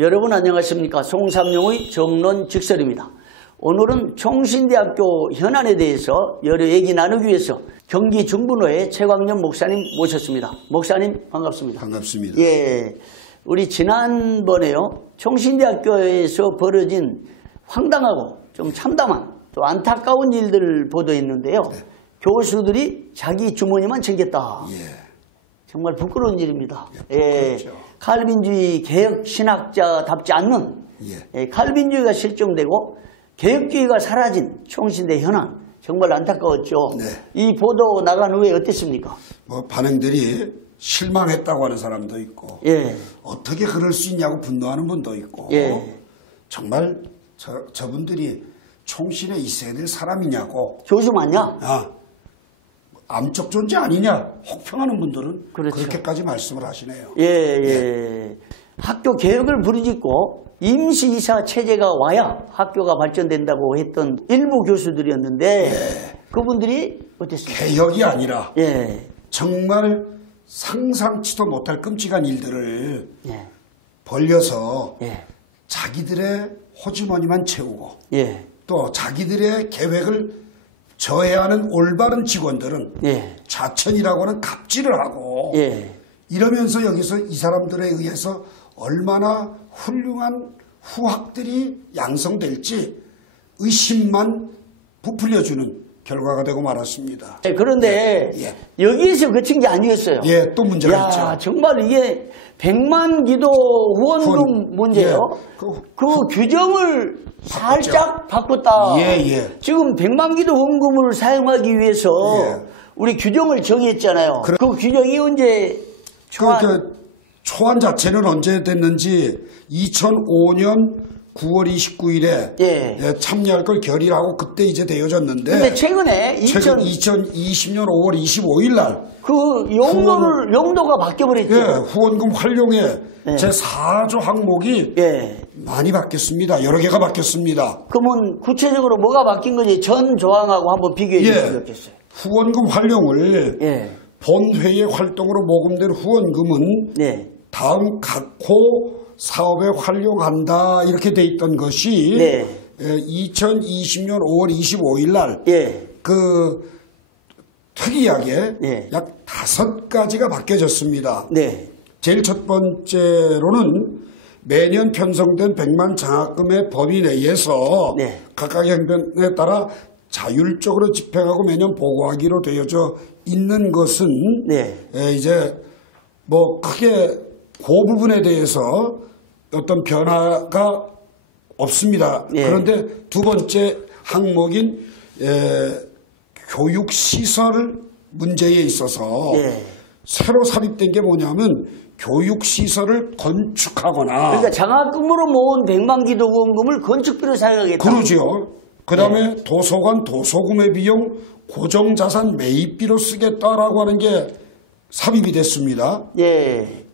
여러분 안녕하십니까. 송삼룡의 정론직설입니다. 오늘은 총신대학교 현안에 대해서 여러 얘기 나누기 위해서 경기 중부노회 최광년 목사님 모셨습니다. 목사님 반갑습니다. 반갑습니다. 예, 우리 지난번에요 총신대학교에서 벌어진 황당하고 좀 참담한 또 안타까운 일들 보도했는데요. 네. 교수들이 자기 주머니만 챙겼다. 예. 정말 부끄러운 일입니다. 예, 칼빈주의 개혁 신학자답지 않는 칼빈주의가 실종되고 개혁주의가 사라진 총신대 현안 정말 안타까웠죠. 네. 이 보도 나간 후에 어땠습니까? 뭐 반응들이 실망했다고 하는 사람도 있고 어떻게 그럴 수 있냐고 분노하는 분도 있고 정말 저분들이 총신에 있어야 될 사람이냐고 교수 맞냐? 암적 존재 아니냐 혹평하는 분들은 그렇죠. 그렇게까지 말씀을 하시네요. 학교 개혁을 부르짖고 임시이사 체제가 와야 학교가 발전된다고 했던 일부 교수들이었는데 그분들이 어땠습니까? 개혁이 아니라 정말 상상치도 못할 끔찍한 일들을 벌려서 자기들의 호주머니만 채우고 또 자기들의 계획을 저해하는 올바른 직원들은 좌천이라고 하는 갑질을 하고 이러면서 여기서 이 사람들에 의해서 얼마나 훌륭한 후학들이 양성될지 의심만 부풀려주는 결과가 되고 말았습니다. 그런데 여기에서 그친 게 아니었어요. 또 문제가 있죠. 정말 이게 100만 기도 후원금 문제요. 그 규정을 살짝 바꿨다. 지금 100만 기도 후원금을 사용하기 위해서 우리 규정을 정했잖아요. 그 규정이 언제 초안 자체는 언제 됐는지 2005년 9월 29일에 참여할 걸 결의하고 그때 이제 되어졌는데 근데 최근에 2020년 5월 25일 날 그 용도가 바뀌어버렸죠. 후원금 활용에 제4조 항목이 많이 바뀌었습니다. 여러 개가 바뀌었습니다. 그러면 구체적으로 뭐가 바뀐 건지 전 조항하고 한번 비교해 주시면 좋겠어요. 후원금 활용을 본회의 활동으로 모금된 후원금은 다음 각호 사업에 활용한다 이렇게 돼 있던 것이 2020년 5월 25일 날 그 특이하게 약 5가지가 바뀌어졌습니다. 제일 첫 번째로는 매년 편성된 100만 장학금의 범위 내에서 각각의 행변에 따라 자율적으로 집행하고 매년 보고하기로 되어져 있는 것은 이제 뭐 크게 그 부분에 대해서 어떤 변화가 없습니다. 그런데 두 번째 항목인 교육시설 문제에 있어서 새로 삽입된 게 뭐냐면 교육시설을 건축하거나 그러니까 장학금으로 모은 100만 기도 후원금을 건축비로 사용하겠다. 그러죠. 그 다음에 도서관 도서구매 비용 고정자산 매입비로 쓰겠다라고 하는 게 삽입이 됐습니다.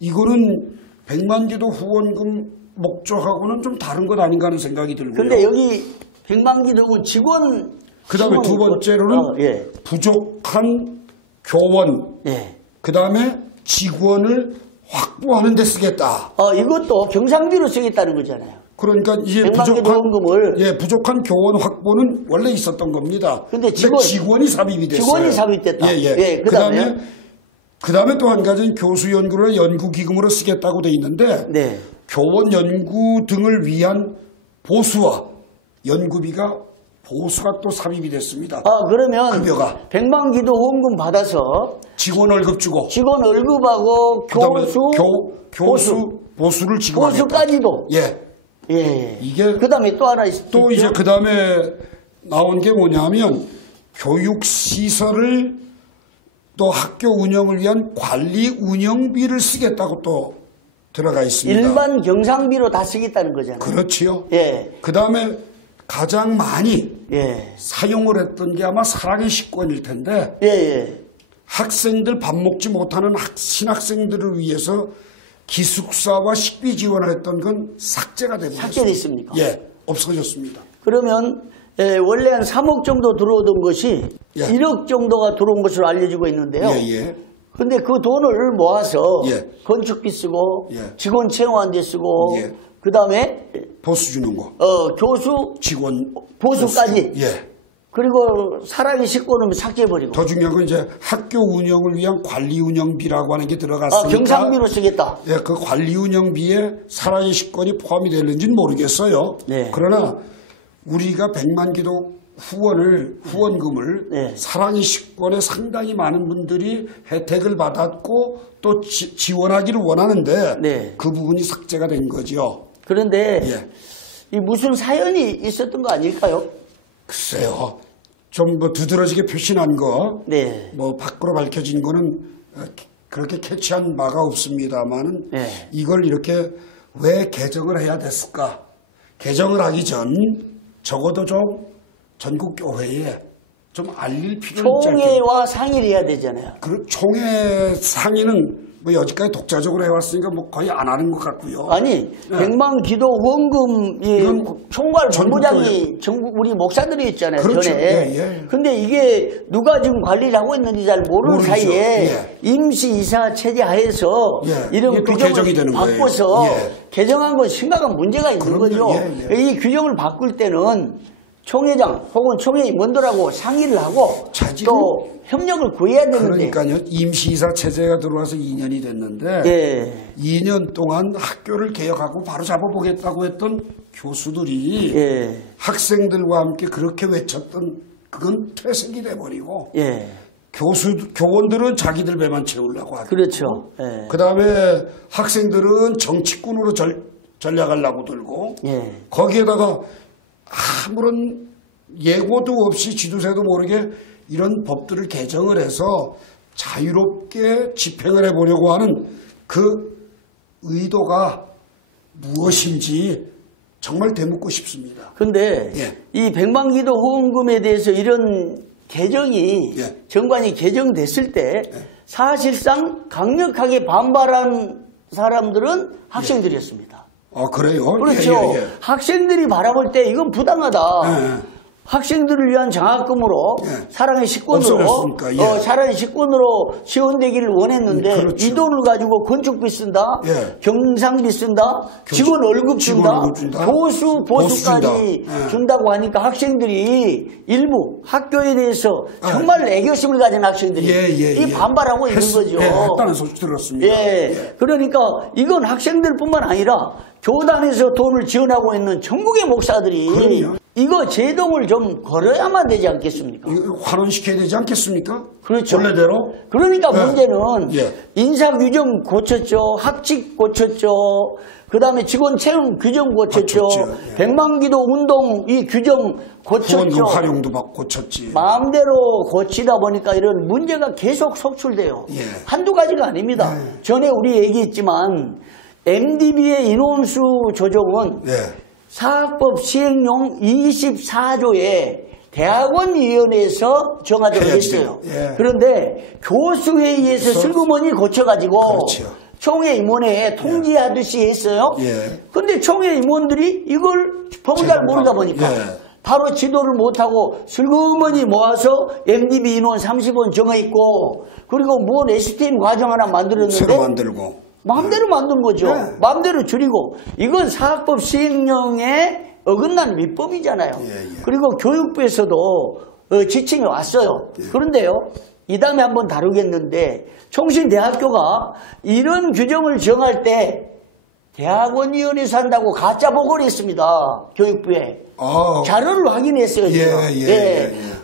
이거는 100만 기도 후원금 목적하고는 좀 다른 것 아닌가 하는 생각이 들고요. 그런데 여기 100만 기도 후원 직원 그 다음에 두 번째로는 부족한 교원 그 다음에 직원을 확보하는 데 쓰겠다. 이것도 경상비로 쓰겠다는 거잖아요. 그러니까 이제 부족한 교원 확보는 원래 있었던 겁니다. 근데 직원이 삽입이 됐어요. 직원이 삽입됐다. 그 다음에 또 한 가지는 교수 연구를 연구기금으로 쓰겠다고 돼 있는데 교원 연구 등을 위한 보수와 연구비가 보수가 또 삽입이 됐습니다. 그러면 급여가 100만 기도 후원금 받아서 직원 월급 주고 직원 월급하고 보수를 지급하겠다. 보수까지도 이게 그다음에 또 하나 있죠. 또 이제 그다음에 나온 게 뭐냐면 교육시설을 또 학교 운영을 위한 관리 운영비를 쓰겠다고 또 들어가 있습니다. 일반 경상비로 다 쓰겠다는 거잖아요. 그렇지요. 그다음에 가장 많이 사용을 했던 게 아마 사랑의 식권일 텐데 학생들 밥 먹지 못하는 신학생들을 위해서 기숙사와 식비 지원을 했던 건 삭제가 되고 삭제됐습니까? 없어졌습니다. 그러면 원래 한 3억 정도 들어오던 것이 1억 정도가 들어온 것으로 알려지고 있는데요. 그런데 그 돈을 모아서 건축비 쓰고 직원 채용하는 데 쓰고 그 다음에 보수 주는 거. 교수, 직원, 보수까지. 보수. 예. 그리고 사랑의 식권은 삭제해버리고. 더 중요한 건 이제 학교 운영을 위한 관리 운영비라고 하는 게 들어갔으니까. 경상비로 쓰겠다. 예, 그 관리 운영비에 사랑의 식권이 포함이 되는지는 모르겠어요. 네. 그러나 우리가 100만 기도 후원금을 네. 사랑의 식권에 상당히 많은 분들이 혜택을 받았고 또 지원하기를 원하는데 네. 그 부분이 삭제가 된 거죠. 그런데 예. 이 무슨 사연이 있었던 거 아닐까요? 글쎄요. 좀 뭐 두드러지게 표시난 거, 네. 뭐 밖으로 밝혀진 거는 그렇게 캐치한 바가 없습니다만은 네. 이걸 이렇게 왜 개정을 해야 됐을까? 개정을 하기 전 적어도 좀 전국 교회에 좀 알릴 필요는 있지 않겠나? 총회와 상의를 해야 되잖아요. 그 총회 상의는 뭐 여지까지 독자적으로 해왔으니까 뭐 거의 안 하는 것 같고요. 아니, 네. 100만 기도 후원금 총괄 본부장이 전국 우리 목사들이 있잖아요. 그렇죠. 전에. 예. 근데 이게 누가 지금 관리를 하고 있는지 잘 모르는 모르죠. 사이에 예. 임시 이사 체제 하에서 이런 이게 또 규정을 개정이 되는 바꿔서 거예요. 예. 개정한 건 심각한 문제가 있는 그럼요. 거죠. 이 규정을 바꿀 때는 총회장 혹은 총회 임원들하고 상의를 하고 또 협력을 구해야 되는데. 그러니까요. 임시이사 체제가 들어와서 2년이 됐는데 예. 2년 동안 학교를 개혁하고 바로 잡아보겠다고 했던 교수들이 예. 학생들과 함께 그렇게 외쳤던 그건 퇴색이 돼버리고 예. 교원들은 자기들 배만 채우려고 하고 그렇죠. 예. 그 다음에 학생들은 정치꾼으로 전략하려고 들고 예. 거기에다가 아무런 예고도 없이 쥐두새도 모르게 이런 법들을 개정을 해서 자유롭게 집행을 해보려고 하는 그 의도가 무엇인지 정말 되묻고 싶습니다. 그런데 이 100만 기도 후원금에 대해서 이런 개정이 정관이 개정됐을 때 사실상 강력하게 반발한 사람들은 학생들이었습니다. 그래요? 그렇죠. 학생들이 바라볼 때 이건 부당하다. 학생들을 위한 장학금으로 사랑의 식권으로 사랑의 식권으로 지원되기를 원했는데 그렇죠. 이 돈을 가지고 건축비 쓴다, 경상비 쓴다, 직원 월급 준다, 교수 보수까지 준다고 하니까 학생들이 일부 학교에 대해서 정말 애교심을 가진 학생들이 이 반발하고 있는 거죠. 했다는 소식 들었습니다. 그러니까 이건 학생들뿐만 아니라 교단에서 돈을 지원하고 있는 전국의 목사들이 이거 제동을 좀 걸어야만 되지 않겠습니까? 환원시켜야 되지 않겠습니까? 그렇죠. 원래대로. 그러니까 문제는 인사규정 고쳤죠. 학칙 고쳤죠. 그 다음에 직원 채용 규정 고쳤죠. 100만 기도 운동 이 규정 고쳤죠. 후원금 활용도 막 고쳤지. 마음대로 고치다 보니까 이런 문제가 계속 속출돼요. 한두 가지가 아닙니다. 전에 우리 얘기했지만 MDB의 인원수 조정은 사학법 시행령 24조에 대학원위원회에서 정하도록 했어요. 그런데 교수회의에서 슬그머니 고쳐가지고 총회 임원회에 통지하듯이 했어요. 그런데 총회 임원들이 이걸 법을 잘 모르다 보니까 바로 지도를 못하고 슬그머니 모아서 MDB 인원 30원 정해있고 그리고 뭔 STM 과정 하나 만들었는데 새로 만들고 마음대로 만든 거죠. 마음대로 줄이고 이건 사학법 시행령에 어긋난 위법이잖아요. 그리고 교육부에서도 지침이 왔어요. 그런데요. 이 다음에 한번 다루겠는데 총신대학교가 이런 규정을 정할 때 대학원위원회에서 한다고 가짜 보고를 했습니다. 교육부에. 자료를 확인했어요.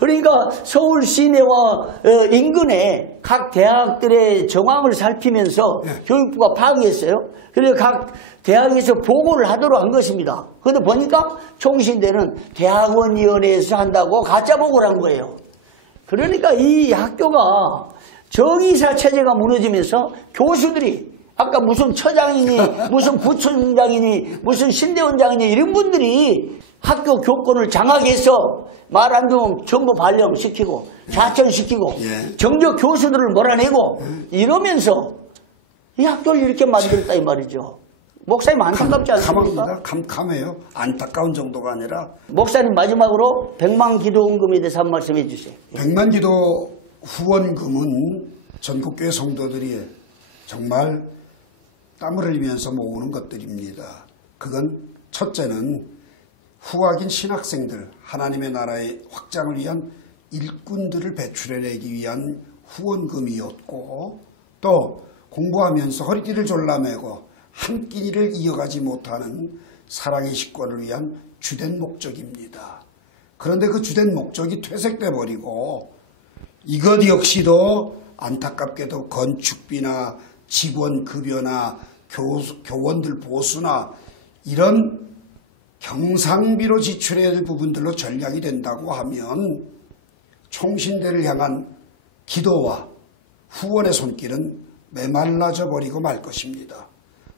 그러니까 서울 시내와 인근의 각 대학들의 정황을 살피면서 교육부가 파악했어요. 그래서 각 대학에서 보고를 하도록 한 것입니다. 그런데 보니까 총신대는 대학원위원회에서 한다고 가짜 보고를 한 거예요. 그러니까 이 학교가 정의사 체제가 무너지면서 교수들이 아까 무슨 처장이니 무슨 부총장이니 무슨 신대원장이니 이런 분들이 학교 교권을 장악해서 말 안 들으면 정보 발령시키고 자천시키고 정적 교수들을 몰아내고 이러면서 이 학교를 이렇게 만들었다 이 말이죠. 목사님 안타깝지 않습니까? 캄캄해요. 안타까운 정도가 아니라. 목사님 마지막으로 100만 기도원금에 대해서 한 말씀 해주세요. 100만 기도 후원금은 전국교회 성도들이 정말 땀을 흘리면서 모으는 것들입니다. 그건 첫째는 후학인 신학생들, 하나님의 나라의 확장을 위한 일꾼들을 배출해내기 위한 후원금이었고, 또 공부하면서 허리띠를 졸라매고 한 끼니를 이어가지 못하는 사랑의 식권을 위한 주된 목적입니다. 그런데 그 주된 목적이 퇴색돼 버리고 이것 역시도 안타깝게도 건축비나 직원 급여나 교원들 보수나 이런 경상비로 지출해야 될 부분들로 전략이 된다고 하면 총신대를 향한 기도와 후원의 손길은 메말라져 버리고 말 것입니다.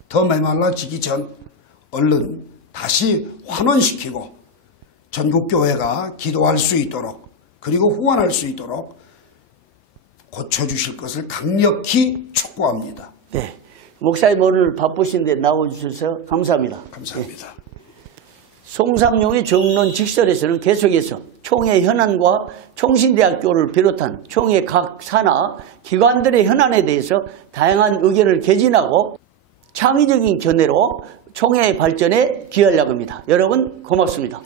더 메말라지기 전 얼른 다시 환원시키고 전국교회가 기도할 수 있도록 그리고 후원할 수 있도록 고쳐주실 것을 강력히 촉구합니다. 네, 목사님 오늘 바쁘신데 나와주셔서 감사합니다. 감사합니다. 네. 송삼룡의 정론 직설에서는 계속해서 총회 현안과 총신대학교를 비롯한 총회 각 산하 기관들의 현안에 대해서 다양한 의견을 개진하고 창의적인 견해로 총회 발전에 기여하려고 합니다. 여러분 고맙습니다.